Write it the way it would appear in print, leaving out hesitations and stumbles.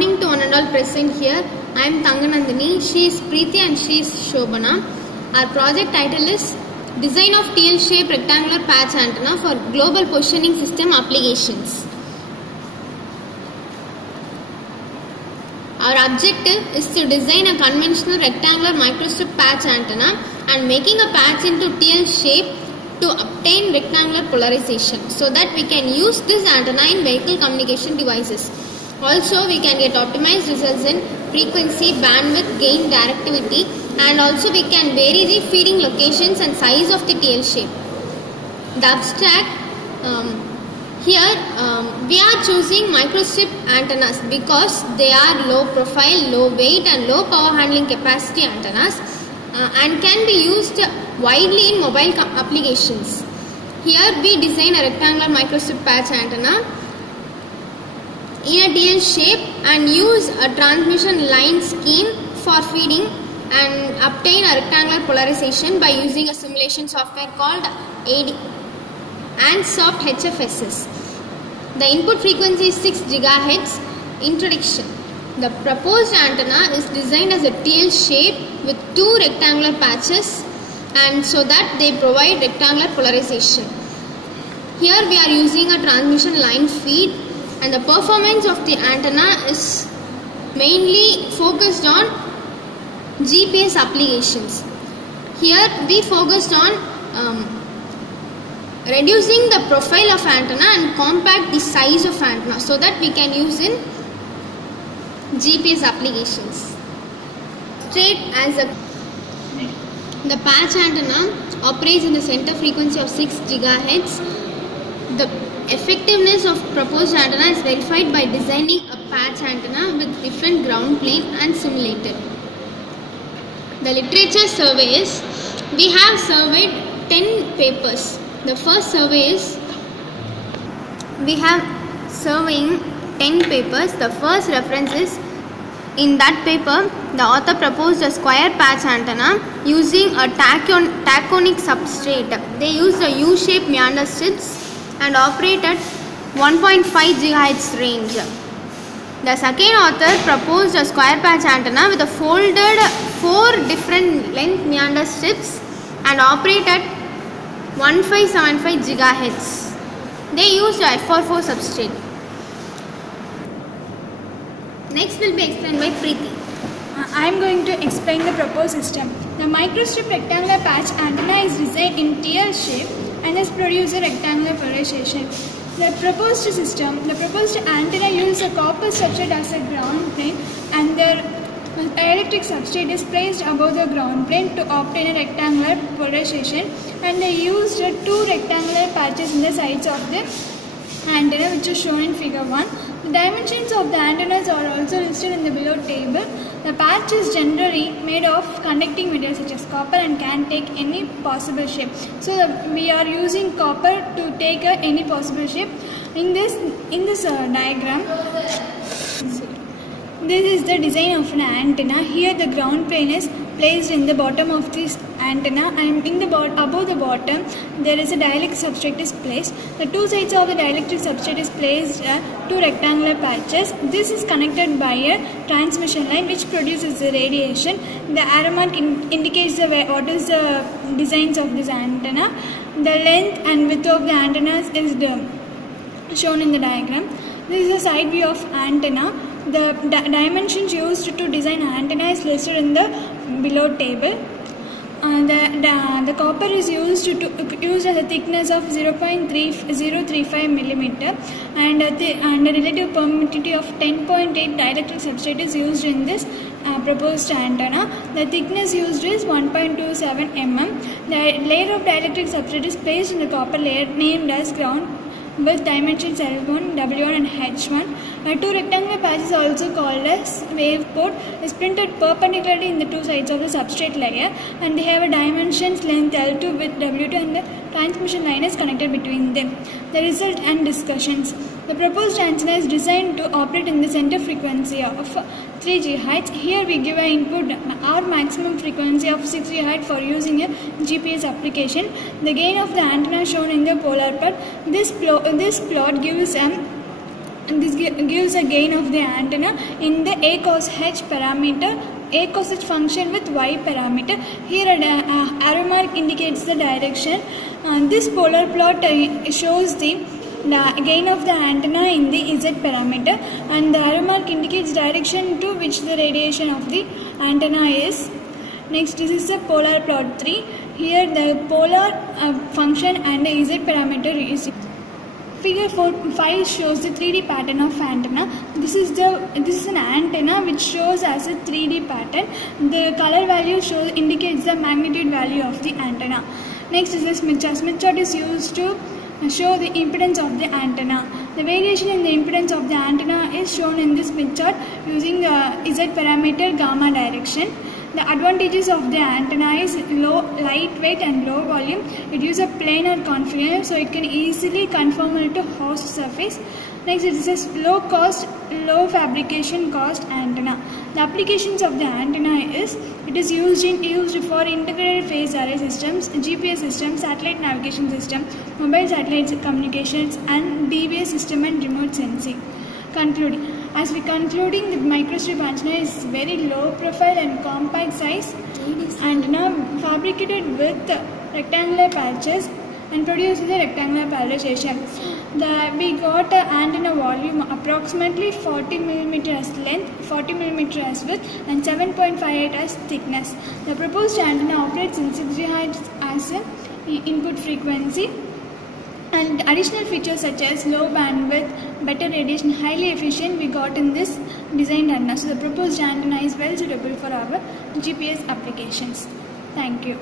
morning to one and all present here. I am Tanganandini, she is Preeti and she is Shobana. Our project title is Design of TL-shaped rectangular patch antenna for global positioning system applications. Our objective is to design a conventional rectangular microstrip patch antenna and making a patch into TL shape to obtain rectangular polarization so that we can use this antenna in vehicle communication devices. Also, we can get optimized results in frequency, bandwidth, gain, directivity, and also we can vary the feeding locations and size of the TL shape. The abstract, here we are choosing microstrip antennas because they are low profile, low weight and low power handling capacity antennas and can be used widely in mobile applications. Here we design a rectangular microstrip patch antenna in a TL shape and use a transmission line scheme for feeding and obtain a rectangular polarization by using a simulation software called Ansoft HFSS. The input frequency is 6 GHz. Introduction. The proposed antenna is designed as a TL shape with 2 rectangular patches and so that they provide rectangular polarization. Here we are using a transmission line feed and the performance of the antenna is mainly focused on GPS applications. Here we focused on reducing the profile of antenna and compact the size of antenna so that we can use in GPS applications. The patch antenna operates in the center frequency of 6 GHz. The effectiveness of proposed antenna is verified by designing a patch antenna with different ground plane and simulated. The literature survey is, we have surveyed 10 papers. The first survey is, we have surveying 10 papers. The first reference is, in that paper, the author proposed a square patch antenna using a taconic substrate. They used a U-shaped meander strips and operate at 1.5 GHz range. The second author proposed a square patch antenna with a folded 4 different length meander strips and operate at 1575 GHz. They used a FR4 substrate. Next will be explained by Preeti. I am going to explain the proposed system. The microstrip rectangular patch antenna is designed in TL shape and has produced a rectangular polarization. The proposed antenna uses a copper substrate as a ground plane and the electric substrate is placed above the ground plane to obtain a rectangular polarization, and they used 2 rectangular patches in the sides of the antenna, which is shown in figure 1. The dimensions of the antennas are also listed in the below table. The patch is generally made of conducting material such as copper and can take any possible shape. So we are using copper to take any possible shape. In this diagram, this is the design of an antenna. Here the ground plane is placed in the bottom of this antenna and above the bottom there is a dielectric substrate is placed. The 2 sides of the dielectric substrate is placed 2 rectangular patches. This is connected by a transmission line which produces the radiation. The arrow mark indicates what is the designs of this antenna. The length and width of the antennas is shown in the diagram. This is a side view of antenna. The dimensions used to design antenna is listed in the below table. The copper is used as a thickness of 0.3035 mm and a relative permittivity of 10.8 dielectric substrate is used in this proposed antenna. The thickness used is 1.27 mm. The layer of dielectric substrate is placed in the copper layer named as ground with dimensions L1, W1 and H1. 2 rectangular patches, also called as wave port, is printed perpendicularly in the 2 sides of the substrate layer and they have a dimensions length L2 with W2 and the transmission line is connected between them. The result and discussions. The proposed antenna is designed to operate in the center frequency of 3 GHz. Here we give an input our maximum frequency of 6 GHz for using a GPS application. The gain of the antenna shown in the polar plot. This plot gives and this gives a gain of the antenna in the A cos h parameter, A cos h function with y parameter. Here an arrow mark indicates the direction. This polar plot shows the gain of the antenna in the z parameter, and the arrow mark indicates direction to which the radiation of the antenna is. Next, this is the polar plot 3. Here the polar function and the z parameter is. Figure 5 shows the 3D pattern of antenna. This is an antenna which shows as a 3D pattern. The color value indicates the magnitude value of the antenna. Next is the Smith chart. Smith chart is used to show the impedance of the antenna. The variation in the impedance of the antenna is shown in this Smith chart using Z parameter gamma direction. The advantages of the antenna is lightweight and low volume. It uses a planar configure, so it can easily conform it to host surface. Next, it is a low cost, low fabrication cost antenna. The applications of the antenna is it is used for integrated phase array systems, GPS system, satellite navigation system, mobile satellite communications, and DBA system and remote sensing. Concluding. As we concluding, the microstrip antenna is very low profile and compact size antenna fabricated with rectangular patches and produces a rectangular polarization. We got an antenna volume approximately 40 mm as length, 40 mm as width, and 7.58 as thickness. The proposed antenna operates in 6 GHz as an input frequency. And additional features such as low bandwidth, better radiation, highly efficient we got in this designed antenna. So the proposed antenna is well suitable for our GPS applications. Thank you.